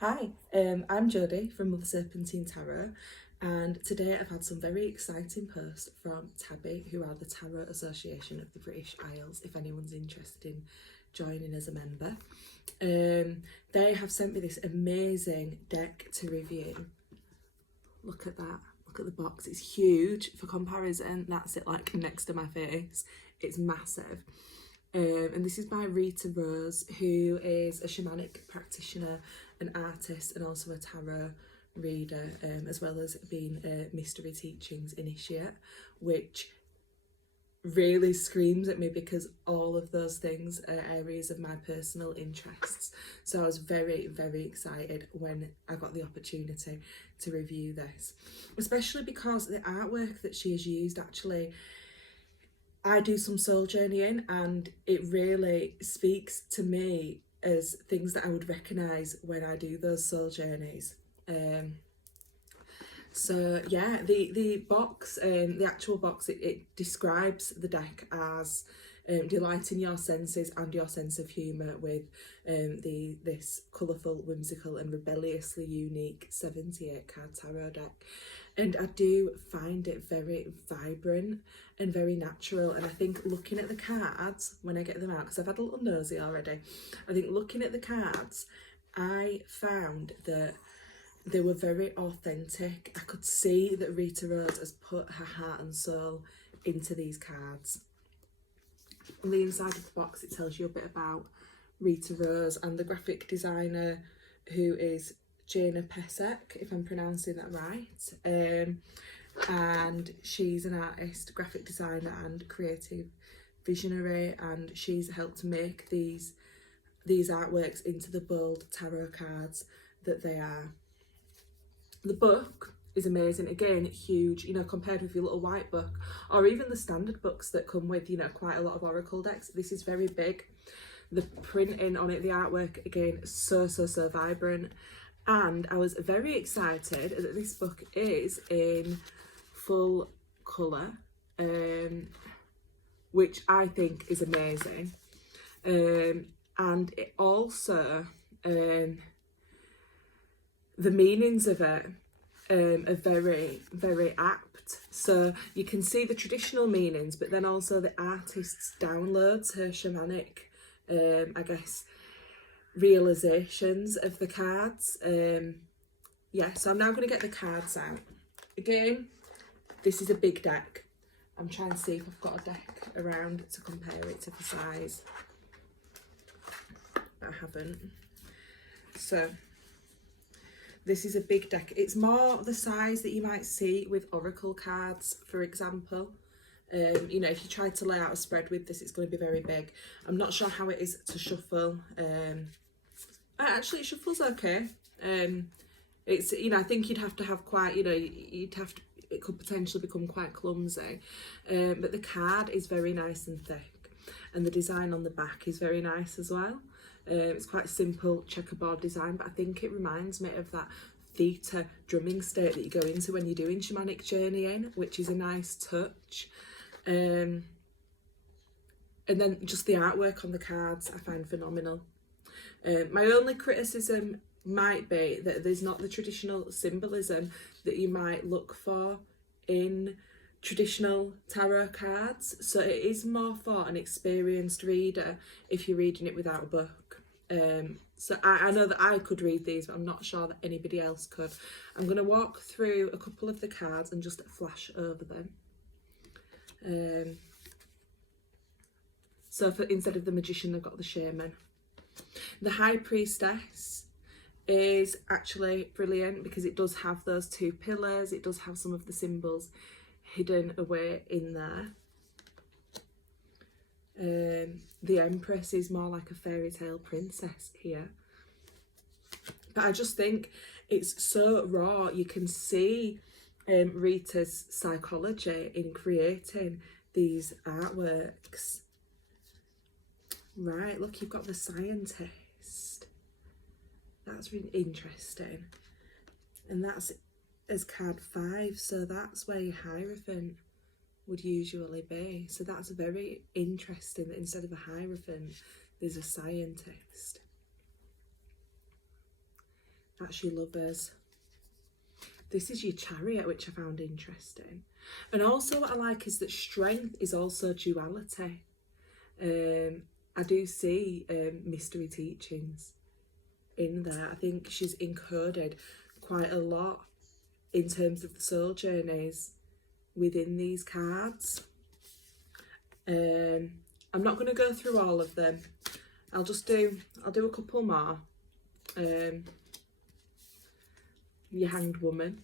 Hi, I'm Jodie from Mother Serpentine Tarot, and today I've had some very exciting posts from TABI, who are the Tarot Association of the British Isles, if anyone's interested in joining as a member. They have sent me this amazing deck to review. Look at that, look at the box, it's huge. For comparison, that's it like next to my face, it's massive. And this is by Rita Rose, who is a shamanic practitioner, an artist, and also a tarot reader, as well as being a mystery teachings initiate, which really screams at me because all of those things are areas of my personal interests. So I was very, very excited when I got the opportunity to review this, especially because the artwork that she has used actually, I do some soul journeying and it really speaks to me as things that I would recognise when I do those soul journeys. So yeah, the box, the actual box, it describes the deck as delighting your senses and your sense of humour with this colourful, whimsical and rebelliously unique 78 card tarot deck. And I do find it very vibrant and very natural. And I think looking at the cards when I get them out, because I've had a little nosy already, I think looking at the cards, I found that they were very authentic. I could see that Rita Rose has put her heart and soul into these cards. On the inside of the box, it tells you a bit about Rita Rose and the graphic designer, who is Jana Pesek, if I'm pronouncing that right. And she's an artist, graphic designer and creative visionary, and she's helped make these artworks into the bold tarot cards that they are. The book is amazing, again huge, you know, compared with your little white book or even the standard books that come with, you know, quite a lot of oracle decks. This is very big. The printing on it, the artwork, again, so vibrant. And I was very excited that this book is in full colour, which I think is amazing. And it also, the meanings of it are very, very apt. So you can see the traditional meanings, but then also the artist's downloads, her shamanic, I guess, realizations of the cards. Yeah, so I'm now going to get the cards out. Again, this is a big deck. I'm trying to see if I've got a deck around to compare it to the size. I haven't. So this is a big deck. It's more the size that you might see with oracle cards, for example. You know, if you try to lay out a spread with this, it's going to be very big. I'm not sure how it is to shuffle. Actually, it shuffles okay. It's, you know, I think you'd have to have quite, you know, you'd have to, it could potentially become quite clumsy. But the card is very nice and thick, and the design on the back is very nice as well. It's quite a simple checkerboard design, but I think it reminds me of that theta drumming state that you go into when you're doing shamanic journeying, which is a nice touch. And then just the artwork on the cards I find phenomenal. My only criticism might be that there's not the traditional symbolism that you might look for in traditional tarot cards. So it is more for an experienced reader if you're reading it without a book. So I know that I could read these, but I'm not sure that anybody else could. I'm going to walk through a couple of the cards and just flash over them. So instead of the magician, they've got the shaman. The high priestess is actually brilliant because it does have those two pillars. It does have some of the symbols hidden away in there. The empress is more like a fairy tale princess here. But I just think it's so raw. You can see Rita's psychology in creating these artworks. Right, look, you've got the scientist. That's really interesting. And that's as card 5, so that's where your Hierophant would usually be. So that's very interesting that instead of a Hierophant, there's a scientist. That's your lovers. This is your Chariot, which I found interesting. And also what I like is that strength is also duality. I do see mystery teachings in there. I think she's encoded quite a lot in terms of the soul journeys within these cards. I'm not going to go through all of them. I'll do a couple more. Your Hanged Woman.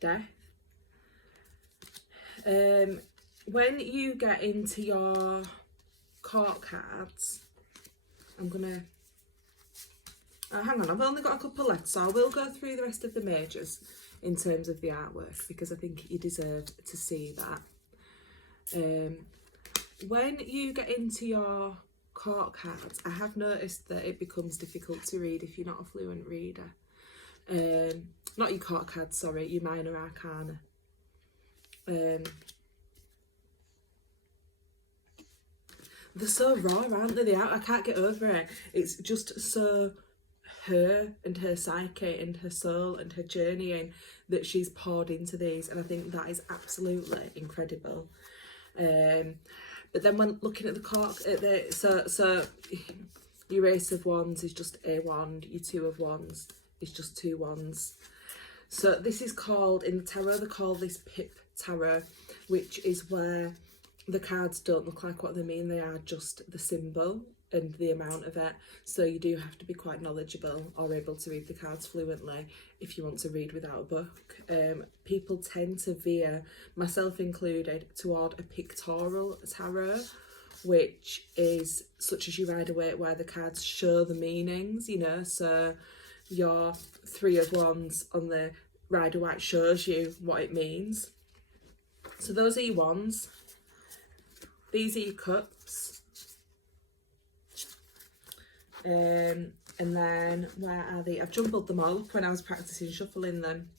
Death. When you get into your court cards, I'm gonna hang on, I've only got a couple left, so I will go through the rest of the majors in terms of the artwork, because I think you deserve to see that. When you get into your court cards, I have noticed that it becomes difficult to read if you're not a fluent reader. Not your court cards, sorry, your minor arcana. They're so raw, aren't they? I can't get over it. It's just so her and her psyche and her soul and her journeying that she's poured into these, and I think that is absolutely incredible. But then when looking at the court, so your Ace of Wands is just a wand, your Two of Wands is just two wands. So this is called, in the tarot, they call this Pip Tarot, which is where the cards don't look like what they mean, they are just the symbol and the amount of it. So you do have to be quite knowledgeable or able to read the cards fluently if you want to read without a book. People tend to veer, myself included, toward a pictorial tarot, which is such as you Rider-Waite, where the cards show the meanings, you know. So your Three of Wands on the Rider-Waite shows you what it means. So those are your wands. These are your cups. And then where are they? I've jumbled them all up when I was practicing shuffling them.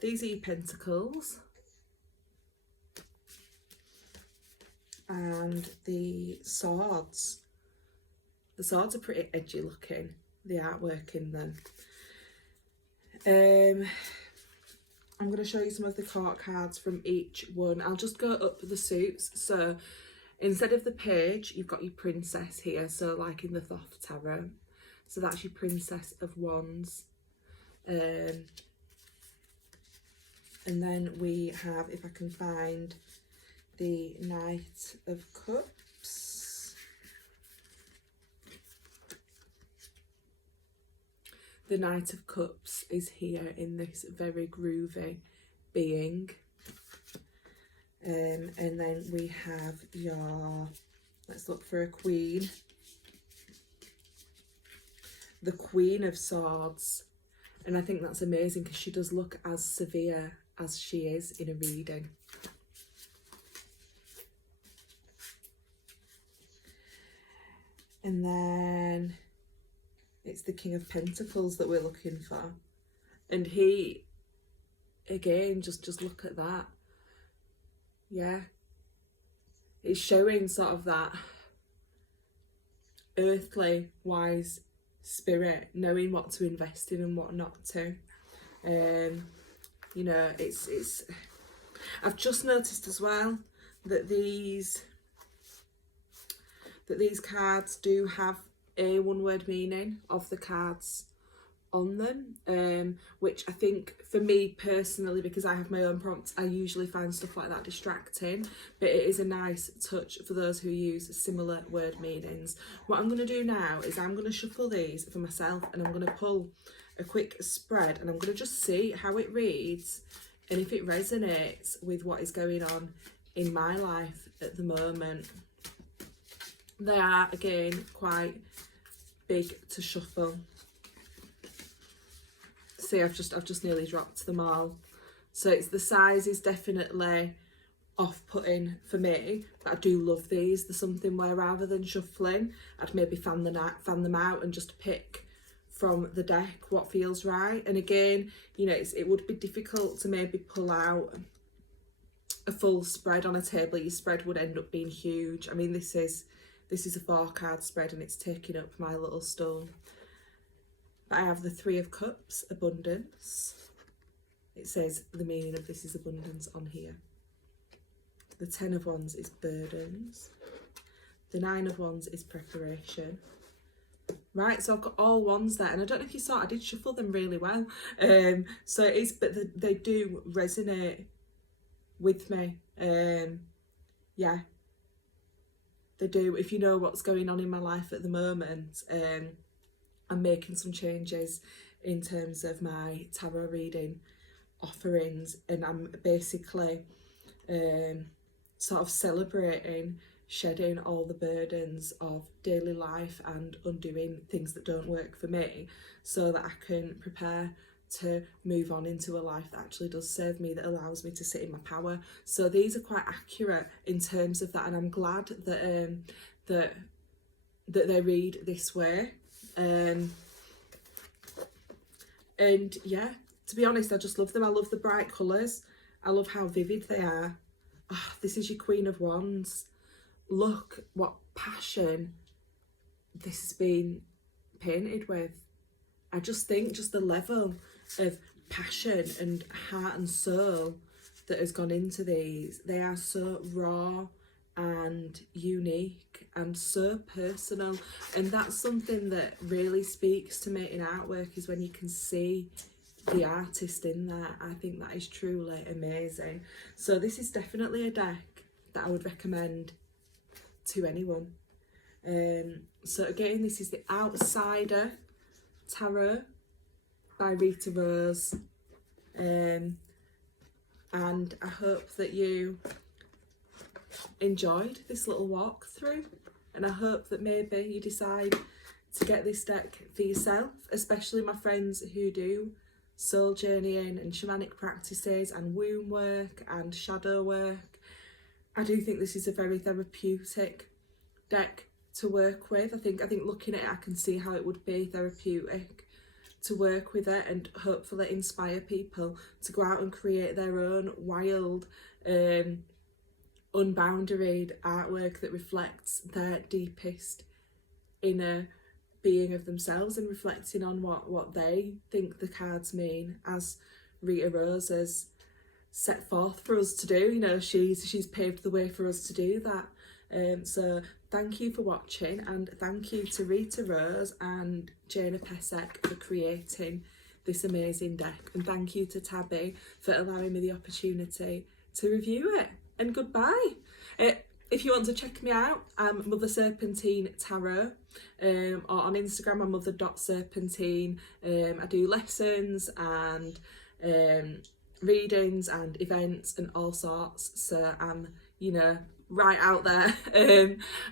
These are your pentacles. And the swords. The swords are pretty edgy looking, the artwork in them. I'm going to show you some of the court cards from each one. I'll just go up the suits. So instead of the page, you've got your princess here. So like in the Thoth Tarot. So that's your Princess of Wands. And then we have, if I can find, the Knight of Cups. The Knight of Cups is here in this very groovy being. And then we have your, let's look for a Queen. The Queen of Swords. And I think that's amazing because she does look as severe as she is in a reading. And then it's the King of Pentacles that we're looking for. And he, again, just look at that. Yeah. It's showing sort of that earthly, wise spirit, knowing what to invest in and what not to. You know, it's I've just noticed as well that these cards do have a one-word meaning of the cards on them, which I think for me personally, because I have my own prompts, I usually find stuff like that distracting, but it is a nice touch for those who use similar word meanings. What I'm going to do now is I'm going to shuffle these for myself, and I'm going to pull a quick spread, and I'm going to just see how it reads and if it resonates with what is going on in my life at the moment. They are, again, quite big to shuffle. See, I've just nearly dropped them all. So it's, the size is definitely off-putting for me, but I do love these. There's something where rather than shuffling, I'd maybe fan them out and just pick from the deck what feels right. And again, you know, it would be difficult to maybe pull out a full spread on a table. Your spread would end up being huge. I mean, this is this is a 4-card spread and it's taking up my little stool. But I have the 3 of Cups, abundance. It says the meaning of this is abundance on here. The 10 of Wands is burdens. The 9 of Wands is preparation. Right, so I've got all wands there, and I don't know if you saw, I did shuffle them really well. So it is, but they do resonate with me. Yeah, they do. If you know what's going on in my life at the moment, I'm making some changes in terms of my tarot reading offerings, and I'm basically sort of celebrating shedding all the burdens of daily life and undoing things that don't work for me, so that I can prepare to move on into a life that actually does serve me, that allows me to sit in my power. So these are quite accurate in terms of that, and I'm glad that that they read this way. And yeah, to be honest, I just love them. I love the bright colours. I love how vivid they are. Oh, this is your Queen of Wands. Look what passion this has been painted with. I just think just the level of passion and heart and soul that has gone into these. They are so raw and unique and so personal, and that's something that really speaks to me in artwork, is when you can see the artist in there. I think that is truly amazing. So this is definitely a deck that I would recommend to anyone. So again, this is the Outsider Tarot by Rita Rose, and I hope that you enjoyed this little walkthrough, and I hope that maybe you decide to get this deck for yourself, especially my friends who do soul journeying and shamanic practices and womb work and shadow work. I do think this is a very therapeutic deck to work with. I think looking at it, I can see how it would be therapeutic to work with it, and hopefully inspire people to go out and create their own wild, unboundaried artwork that reflects their deepest inner being of themselves, and reflecting on what they think the cards mean, as Rita Rose has set forth for us to do. You know, she's paved the way for us to do that. So thank you for watching, and thank you to Rita Rose and Jana Pesek for creating this amazing deck, and thank you to TABI for allowing me the opportunity to review it. And goodbye. If you want to check me out, I'm Mother Serpentine Tarot, or on Instagram I'm mother.serpentine. I do lessons and readings and events and all sorts, so I'm, you know, right out there.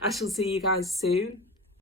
I shall see you guys soon.